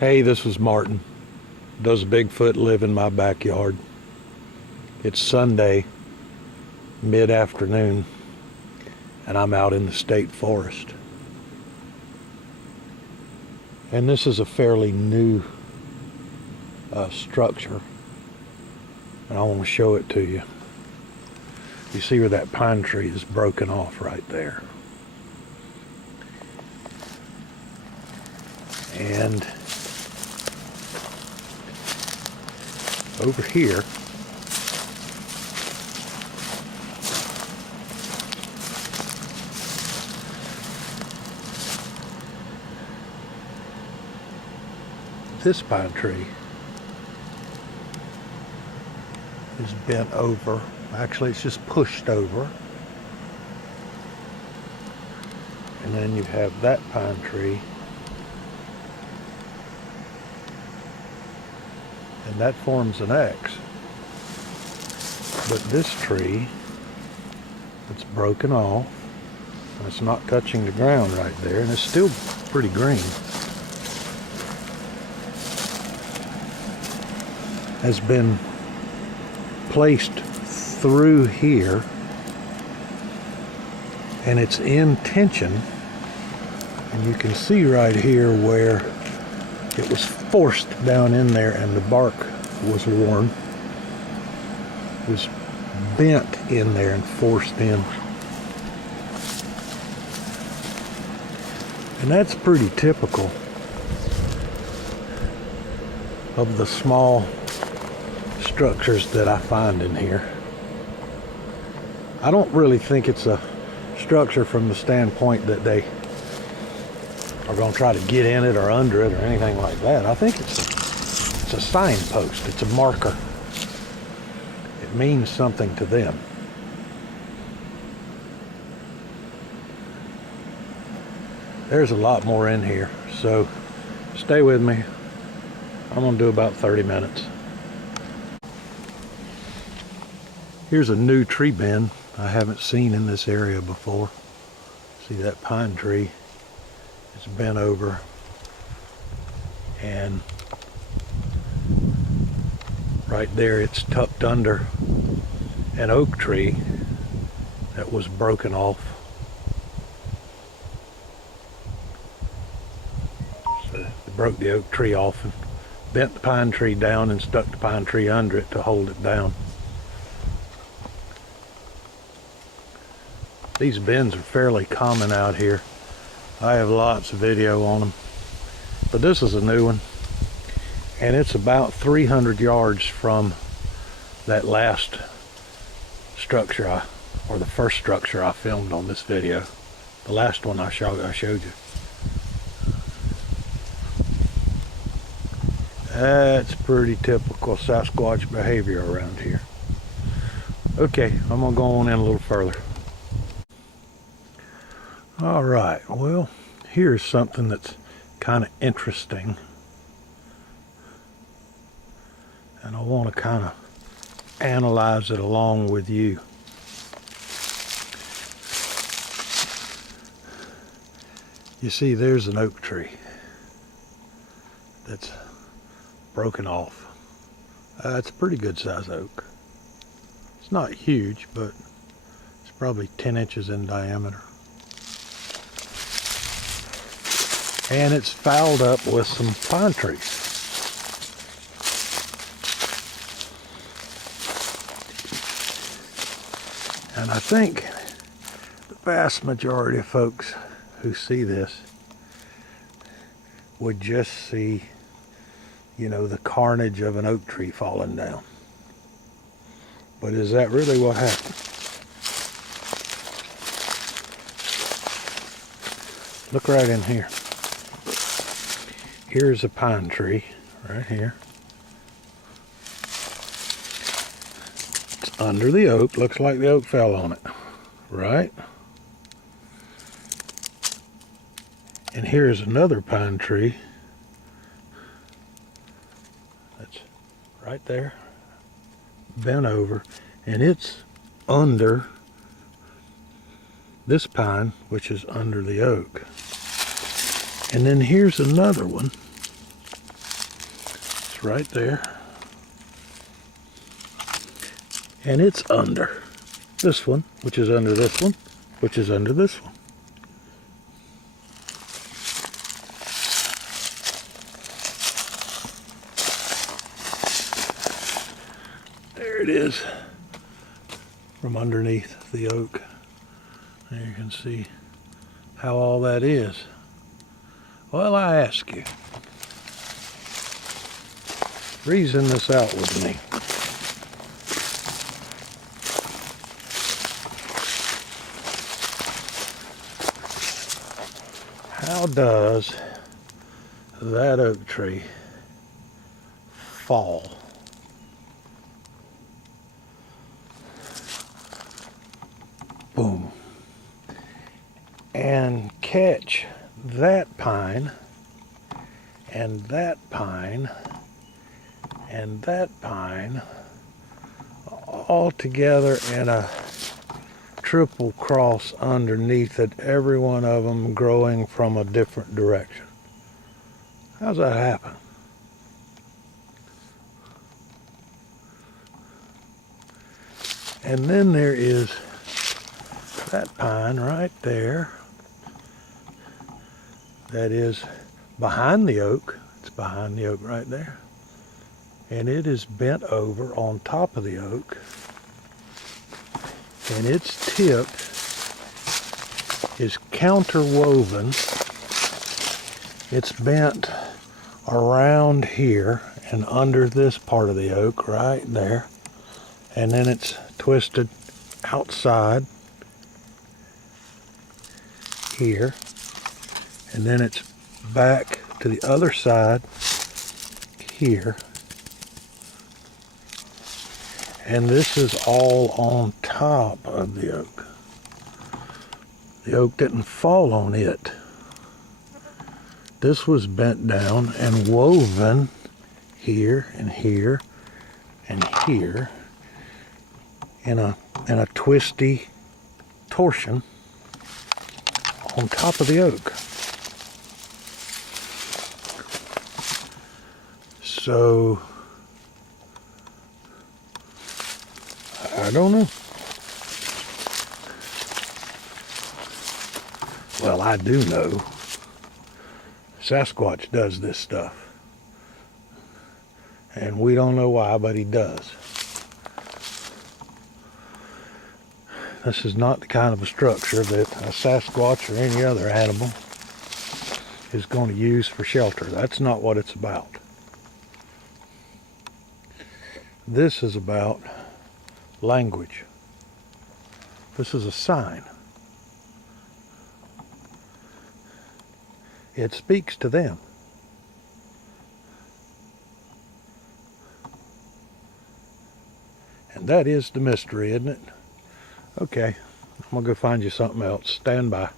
Hey, this is Martin. Does Bigfoot live in my backyard? It's Sunday, mid-afternoon, and I'm out in the state forest. And this is a fairly new structure, and I want to show it to you. You see where that pine tree is broken off right there. And over here, this pine tree is bent over. Actually, it's just pushed over. And then you have that pine tree. And that forms an X. But this tree, it's broken off, and it's not touching the ground right there, and it's still pretty green, has been placed through here, and it's in tension. And you can see right here where it was forced down in there and the bark was worn. It was bent in there and forced in. And that's pretty typical of the small structures that I find in here. I don't really think it's a structure from the standpoint that they are going to try to get in it or under it or anything like that. I think it's a signpost. It's a marker. It means something to them. There's a lot more in here, so stay with me. I'm going to do about 30 minutes. Here's a new tree bend I haven't seen in this area before. See that pine tree? It's bent over, and right there it's tucked under an oak tree that was broken off. So they broke the oak tree off and bent the pine tree down and stuck the pine tree under it to hold it down. These bends are fairly common out here. I have lots of video on them, but this is a new one, and it's about 300 yards from that last structure or the first structure I filmed on this video. The last one I showed you. That's pretty typical Sasquatch behavior around here. Okay, I'm gonna go on in a little further. All right, well, here's something that's kind of interesting, and I want to kind of analyze it along with you. You see, there's an oak tree that's broken off. It's a pretty good size oak. It's not huge, but it's probably 10 inches in diameter. And it's fouled up with some pine trees. And I think the vast majority of folks who see this would just see, you know, the carnage of an oak tree falling down. But is that really what happened? Look right in here. Here's a pine tree right here. It's under the oak. Looks like the oak fell on it, right? And here's another pine tree that's right there, bent over, and it's under this pine, which is under the oak. And then here's another one It's right there. And it's under this one, which is under this one, which is under this one. There it is from underneath the oak. There you can see how all that is. Well, I ask you, reason this out with me. How does that oak tree fall? Boom. And catch that pine, and that pine, and that pine all together in a triple cross underneath it, every one of them growing from a different direction. How's that happen? And then there is that pine right there that is behind the oak. It's behind the oak right there. And it is bent over on top of the oak. And its tip is counterwoven. It's bent around here and under this part of the oak right there. And then it's twisted outside here. And then it's back to the other side here. And this is all on top of the oak. The oak didn't fall on it. This was bent down and woven here and here and here in a twisty torsion on top of the oak. So I don't know. Well, I do know Sasquatch does this stuff. And we don't know why, but he does. This is not the kind of a structure that a Sasquatch or any other animal is going to use for shelter. That's not what it's about. This is about language. This is a sign. It speaks to them. And that is the mystery, isn't it? Okay, I'm gonna go find you something else. Stand by.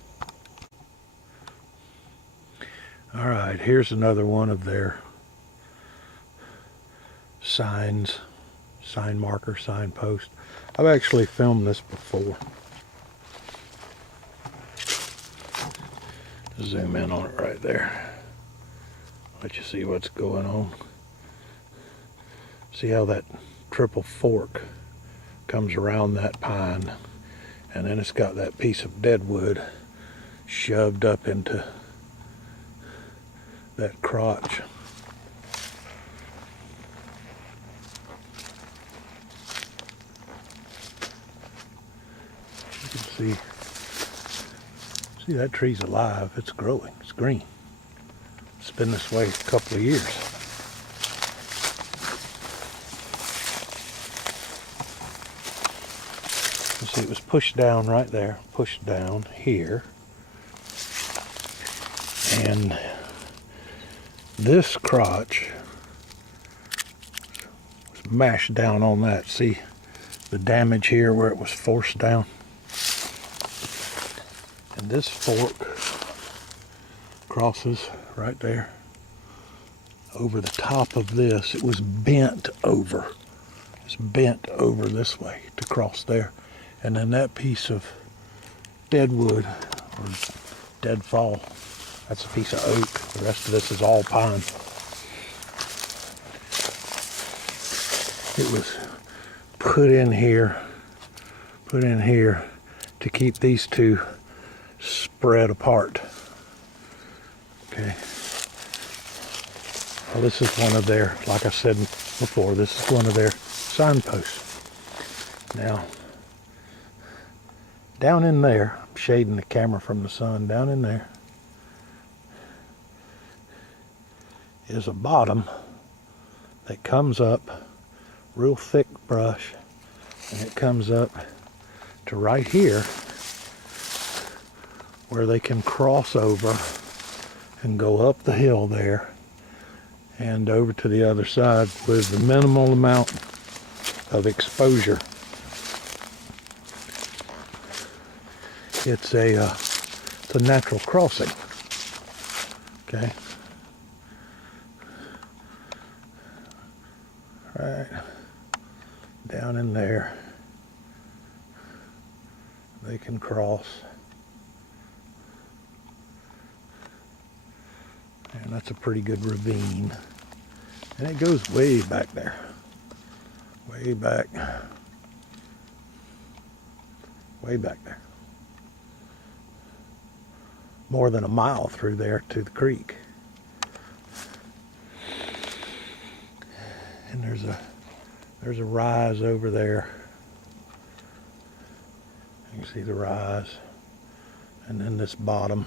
All right, here's another one of their signs, sign marker, sign post. I've actually filmed this before. Zoom in on it right there. Let you see what's going on. See how that triple fork comes around that pine, and then it's got that piece of deadwood shoved up into that crotch. You can see that tree's alive. It's growing. It's green. It's been this way a couple of years. You see, it was pushed down right there, pushed down here, and this crotch was mashed down on that. See the damage here where it was forced down? And this fork crosses right there over the top of this. It was bent over. It's bent over this way to cross there. And then that piece of deadwood or deadfall, that's a piece of oak. The rest of this is all pine. It was put in here to keep these two spread apart. Okay. Well, this is one of their, like I said before, this is one of their signposts. Now, down in there, I'm shading the camera from the sun, down in there is a bottom that comes up, real thick brush, and it comes up to right here where they can cross over and go up the hill there and over to the other side with the minimal amount of exposure. It's a natural crossing. Okay. Right down in there, they can cross. And that's a pretty good ravine. And it goes way back there. Way back. Way back there. More than a mile through there to the creek. And there's a rise over there. You can see the rise. And then this bottom.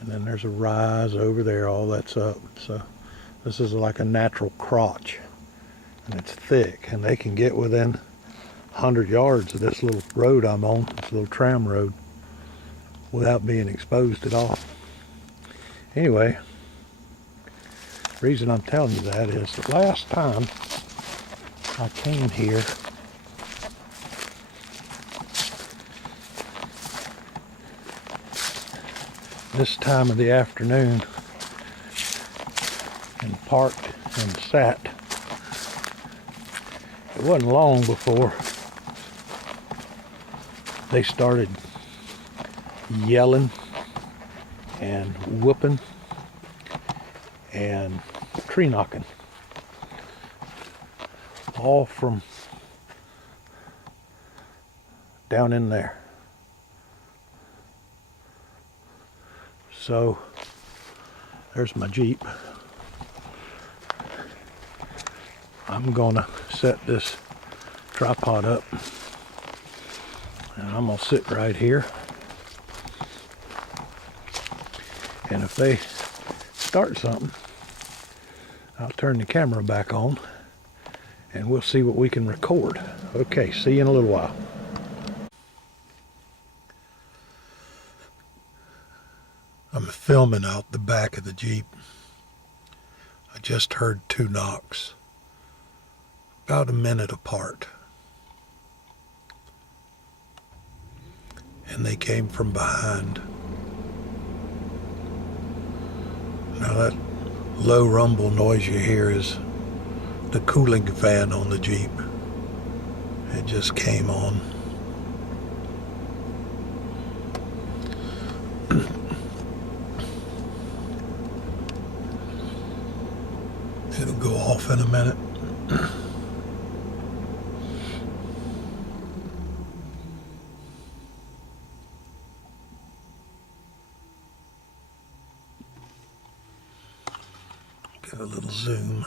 And then there's a rise over there, all that's up. So this is like a natural crotch. And it's thick, and they can get within 100 yards of this little road I'm on, this little tram road, without being exposed at all. Anyway, the reason I'm telling you that is the last time I came here, this time of the afternoon, and parked and sat, it wasn't long before they started yelling and whooping and tree knocking, all from down in there. So there's my Jeep. I'm gonna set this tripod up, and I'm gonna sit right here. And if they start something, I'll turn the camera back on and we'll see what we can record. Okay, see you in a little while. I'm filming out the back of the Jeep. I just heard 2 knocks, about a minute apart. And they came from behind. Now that low rumble noise you hear is the cooling fan on the Jeep. It just came on. It'll go off in a minute. Get a little zoom.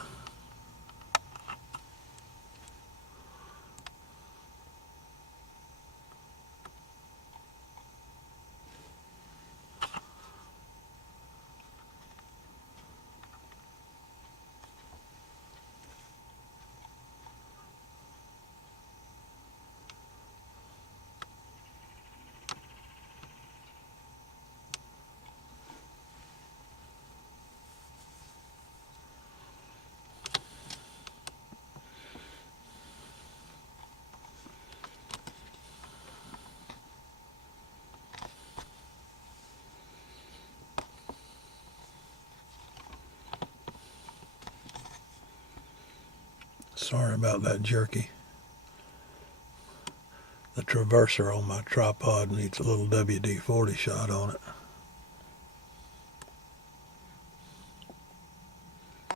Sorry about that jerky. The traverser on my tripod needs a little WD-40 shot on it.